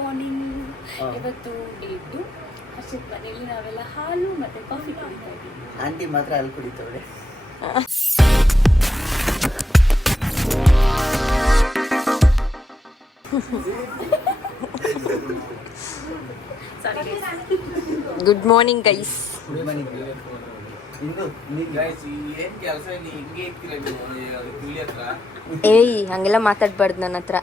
Morning. ಇವತ್ತು date Harshit ಮನೇಲಿ ನಾವೆಲ್ಲ ಹಾಲು ಮತ್ತು ಕಾಫಿ ಕುಡಿತಾ ಇದ್ದೀವಿ. ಆಂಟಿ ಮಾತ್ರ ಹಾಲು ಕುಡಿತವ್ರೆ. Good morning guys. ಏಯ್ ಹಂಗೆಲ್ಲ ಮಾತಾಡ್ಬಾರ್ದು ನನ್ನ ಹತ್ರ.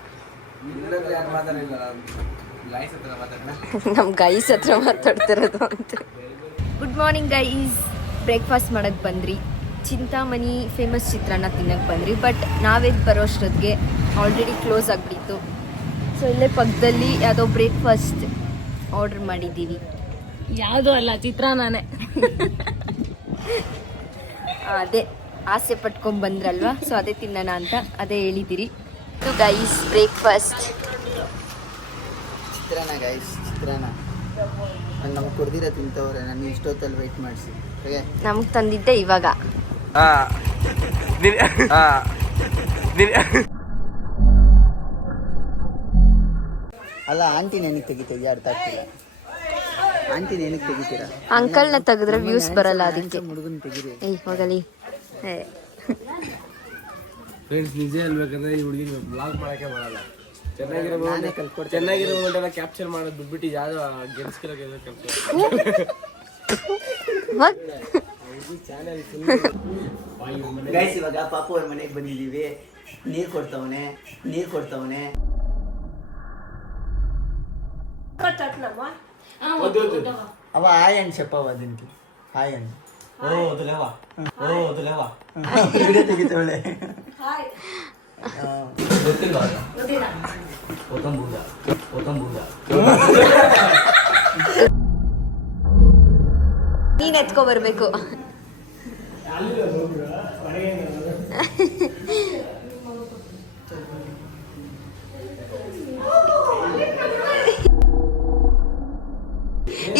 ನಮ್ಮ ಗೈಸ್ ಹತ್ರ ಮಾತಾಡ್ತಿರೋದು ಅಂತ. Good morning guys. ಬ್ರೇಕ್ಫಾಸ್ಟ್ ಮಾಡಕ್ಕೆ ಬಂದ್ರಿ. ಚಿಂತಾಮಣಿ ಫೇಮಸ್ ಚಿತ್ರಾನ್ನ ತಿನ್ನಕ್ಕೆ ಬಂದ್ರಿ. ಬಟ್ ನಾವೆದ್ದು ಬರೋಷ್ಟೊತ್ತಿಗೆ ಆಲ್ರೆಡಿ ಕ್ಲೋಸ್ ಆಗಿಬಿಟ್ಟಿತ್ತು. ಸೊ ಇಲ್ಲೇ ಪಕ್ಕದಲ್ಲಿ ಯಾವುದೋ ಬ್ರೇಕ್ಫಾಸ್ಟ್ ಆರ್ಡರ್ ಮಾಡಿದ್ದೀವಿ. ಯಾವುದೂ ಅಲ್ಲ, ಚಿತ್ರಾನ್ನನೇ. ಅದೇ ಆಸೆ ಪಟ್ಕೊಂಡು ಬಂದ್ರಲ್ವಾ, ಸೊ ಅದೇ ತಿನ್ನೋಣ ಅಂತ ಅದೇ ಹೇಳಿದ್ದೀರಿ. ಇದು ಗೈಸ್ ಬ್ರೇಕ್ಫಾಸ್ಟ್. ಚಿತ್ರಾನ್ನ ಗೈಸ್, ಚಿತ್ರಾನ್ನ ನಮ್ಗೆ ಕೊಡ್ದಿರ ತಿಂತವ್ರೆ. ನಾನು ಇಷ್ಟೊತ್ತಲ್ಲಿ ವೆಯ್ಟ್ ಮಾಡಿಸಿ ನಮ್ಗೆ ತಂದಿದ್ದೆ ಇವಾಗ. ಅಲ್ಲ ಆಂಟಿ ನೆನಕ್ಕೆ ತೆಗಿತೀವಿ, ಅರ್ಥ ಆಗ್ತಿಲ್ಲ. ಆಂಟಿ ನೆನಕ್ಕೆ ತೆಗಿತೀರಾ? ಅಂಕಲ್ನ ತೆಗೆದ್ರೆ ವ್ಯೂಸ್ ಬರಲ್ಲ, ಅದಕ್ಕೆ. ಹುಡುಗನ ತೆಗಿರಿ. ಏಯ್ ಹೋಗಲಿ. ಫ್ರೆಂಡ್ಸ್, ನಿಜ ಹೇಳ್ಬೇಕಂದ್ರೆ ಈ ಹುಡುಗಿಗೆ ಬ್ಲಾಗ್ ಮಾಡಕ್ಕೆ ಬರಲ್ಲ. ಚೆನ್ನಾಗಿರೋ ಮೂಮೆಂಟ್ ಕ್ಯಾಪ್ಚರ್ ಮಾಡೋದು ಬಿಟ್ಬಿಟ್ಟು ಯಾವ್ದೋ ಗೆಲ್ಸ್ಕಿರೋ ಗೈಸ್, ಇವಾಗ ಪಾಪು ಅವ್ರ ಮನೆಗೆ ಬಂದಿದ್ದೀವಿ. ನೀರು ಕೊಡ್ತವನೆ. ಅವ ಆಯನ್ ಶೆಪ್ಪವ ಅದಕ್ಕೆ ಆಯನ್. ವಿಡಿಯೋ ತೆಗಿತವಳೆ. ನೀನ್ ಎತ್ಕೊ ಬರ್ಬೇಕು.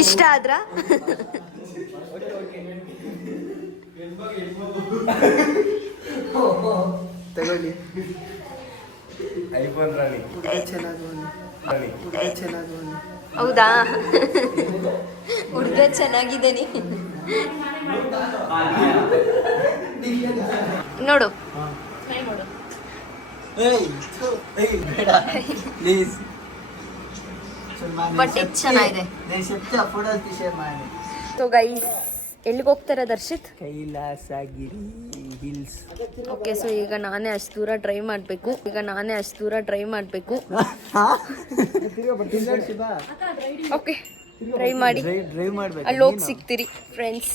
ಇಷ್ಟ ಆದ್ರ ತಗೊಳ್ಳಿ. ಐಫೋನ್ ರಾಣಿ. ಹೌದಾ? ಹುಡುಗ ಚೆನ್ನಾಗಿದ್ದೇನೆ ನೋಡು. ಬಟ್ ಇದು ಚೆನ್ನಾಗಿದೆ. ಸೊ ಗೈಸ್, ಎಲ್ಲಿಗೆ ಹೋಗ್ತಾರೆ Darshith? Kailasagiri hills. Okay, so ಈಗ ನಾನೇ ಅಷ್ಟು ದೂರ ಡ್ರೈವ್ ಮಾಡಬೇಕು. ಓಕೆ, ಡ್ರೈವ್ ಮಾಡಿ ಅಲ್ಲಿ ಹೋಗಿ ಸಿಗ್ತೀರಿ ಫ್ರೆಂಡ್ಸ್.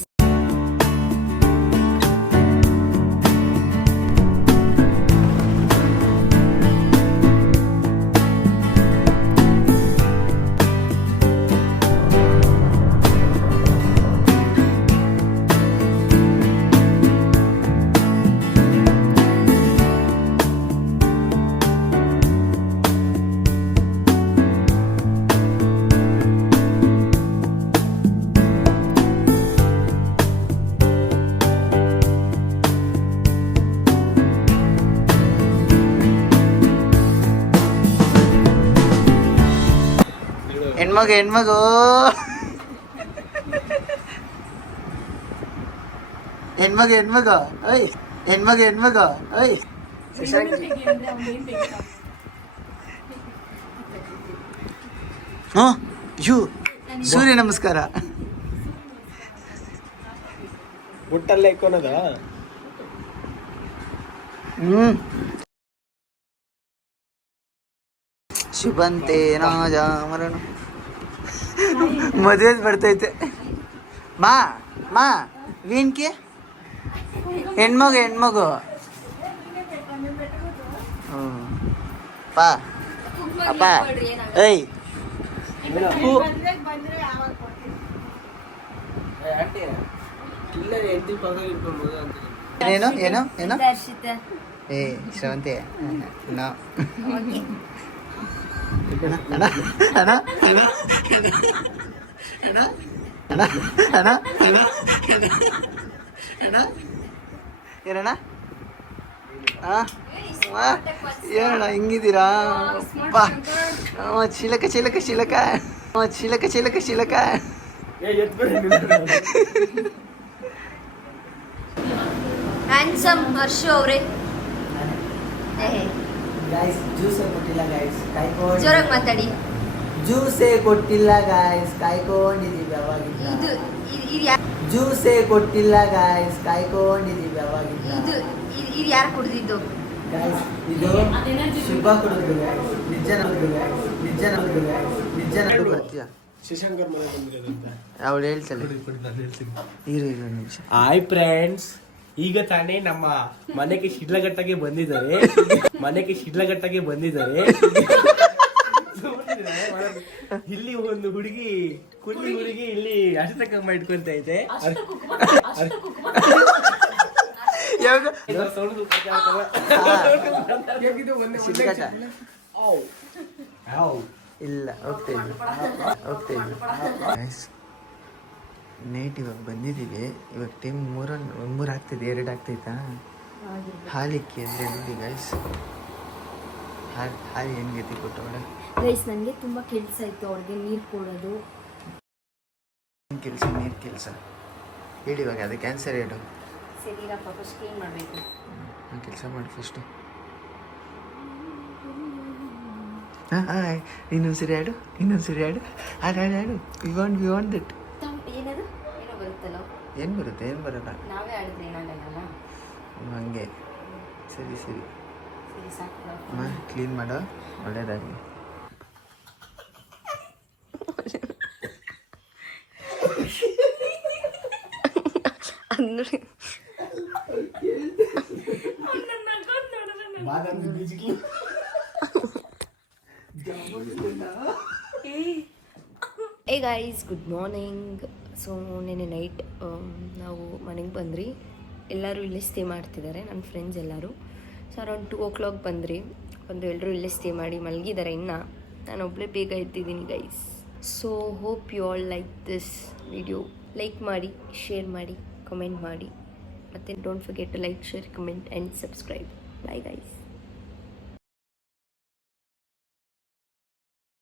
ಹೆಣ್ಮಗು ಓಯ್ ಹೆಣ್ಮಗು ಓಯ್. ಸೂರ್ಯ ನಮಸ್ಕಾರ. ಬುಟ್ಟಲ್ಲೇ ಇಕ್ಕೊನದ. ಶುಭಂತೆ ರಾಜಾಮರಣ. ಮದುವೆ ಬರ್ತೈತೆ. ಮಾ ವೀನ್ಕೆ ಹೆಣ್ಮಗು ಪಾ ಅಪ್ಪ. ಏಯ್ ಏನೋ ಏ ಶ್ರವಂತಿ ಏನಣ್ಣ ಏನಣ್ಣ ಹಿಂಗಿದ್ದೀರಾ ಬಾ ಚಿಲಕ ಚಿಲಕ ಚಿಲಕ ಚಿಲಕ ಚಿಲಕ ಚಿಲಕ ಹ್ಯಾಂಡ್ಸಮ್ ಹರ್ಷು ಅವರೇ ಗಾಯ್ಸ್ ಜ್ಯೂಸೇ ಕೊಟ್ಟಿಲ್ಲ ಗಾಯ್ಸ್ ಕಾಯ್ಕೊಂಡು ಜೋರಾಗಿ ಮಾತಾಡಿ. ಜ್ಯೂಸೇ ಕೊಟ್ಟಿಲ್ಲ ಗಾಯ್ಸ್ ಕಾಯ್ಕೊಂಡಿದೀವಿ ಅವಾಗಿಂದ. ಇದು ಜ್ಯೂಸೇ ಕೊಟ್ಟಿಲ್ಲ ಗಾಯ್ಸ್ ಕಾಯ್ಕೊಂಡಿದೀವಿ ಅವಾಗಿಂದ. ಇದು ಯಾರು ಕುಡ್ದಿದ್ದು? ಗಾಯ್ಸ್ ಇದು ಶುಭ ಕೊಡುದು ಗಾಯ್ಸ್. ನಿಜ ಬರ್ತೀಯಾ ಶಶಾಂಕರ್ ಮನೆ ಬಂದಿರೋದಂತ ಅವಳು ಹೇಳ್ತಾಳೆ. ಇರು ನಿಮಿಷ. ಹಾಯ್ ಫ್ರೆಂಡ್ಸ್, ಈಗ ತಾನೇ ನಮ್ಮ ಮನೆಗೆ ಶಿಡ್ಲಘಟ್ಟಗೆ ಬಂದಿದ್ದಾರೆ. ಇಲ್ಲಿ ಒಂದು ಹುಡುಗಿ ಕುಲ್ಲಿ ಹುಡುಗಿ ಇಲ್ಲಿ ಅರ್ಶಿನ ಕಮ್ಮ ಇಟ್ಕೊಂತ ಐತೆ. ಇಲ್ಲ ಹೋಗ್ತಾ ಇದ್ವಿ ನೈಟ್ ಇವಾಗ ಬಂದಿದ್ದೀವಿ. ಇವಾಗ ಟೈಮ್ 3 ಆಗ್ತಿದೆ. 2 ಆಗ್ತೈತಾ? ಹಾಲಿಕ್ಕಿ ಅಂದರೆ ನೋಡಿ ಗೈಸ್, ಹಾಲು ಹೆಂಗೆ ಎತ್ತಿ ಕೊಟ್ಟವಳೆ ಗೈಸ್. ನನಗೆ ತುಂಬ ಕೆಲಸ ಇತ್ತು, ಅವ್ರಿಗೆ ನೀರು ಕೊಡೋದು ಕೆಲಸ, ನೀರು ಕೆಲಸ ಹೇಳಿ. ಇವಾಗ ಅದು ಕ್ಯಾನ್ಸರ್ ಹೇಳು. ಸರಿರಪ್ಪ, ಫಸ್ಟ್ ಕ್ಲೀನ್ ಮಾಡಬೇಕು. ಕೆಲಸ ಮಾಡಿ ಫಸ್ಟು. ಹಾಂ ಇನ್ನೊಂದ್ಸರಿ ಆಡು ಹಾಡು. We want that. ಏನದು ಏನೋ ಬರುತ್ತಲ್ಲ? ಏನು ಬರುತ್ತೆ? ಏನು ಬರಲ್ಲ. ನಾವೇ ಆಡಿದ್ರೆ ಏನಾಗಲ್ಲ. ಹಂಗೆ ಸರಿ ಸರಿ ಸಾಕು. ಹಾಂ ಕ್ಲೀನ್ ಮಾಡೋ, ಒಳ್ಳೇದಾಗಲಿ. Hey guys, good morning. So ನೆನ್ನೆ ನೈಟ್ ನಾವು ಮನೆಗೆ ಬಂದ್ರಿ. ಎಲ್ಲರೂ ಇಲ್ಲೇ ಸ್ಟೇ ಮಾಡ್ತಿದ್ದಾರೆ, ನನ್ನ ಫ್ರೆಂಡ್ಸ್ ಎಲ್ಲರೂ. ಸೊ ಅರೌಂಡ್ 2 o'clock ಬಂದ್ರಿ. ಎಲ್ಲರೂ ಇಲ್ಲೇ ಸ್ಟೇ ಮಾಡಿ ಮಲಗಿದ್ದಾರೆ. ಇನ್ನು ನಾನು ಒಬ್ಬಳೇ ಬೇಗ ಎದ್ದಿದ್ದೀನಿ guys. So hope you all like this video. Like ಮಾಡಿ, ಶೇರ್ ಮಾಡಿ, ಕಮೆಂಟ್ ಮಾಡಿ. ಮತ್ತು don't forget to like, share, comment and subscribe. Bye guys.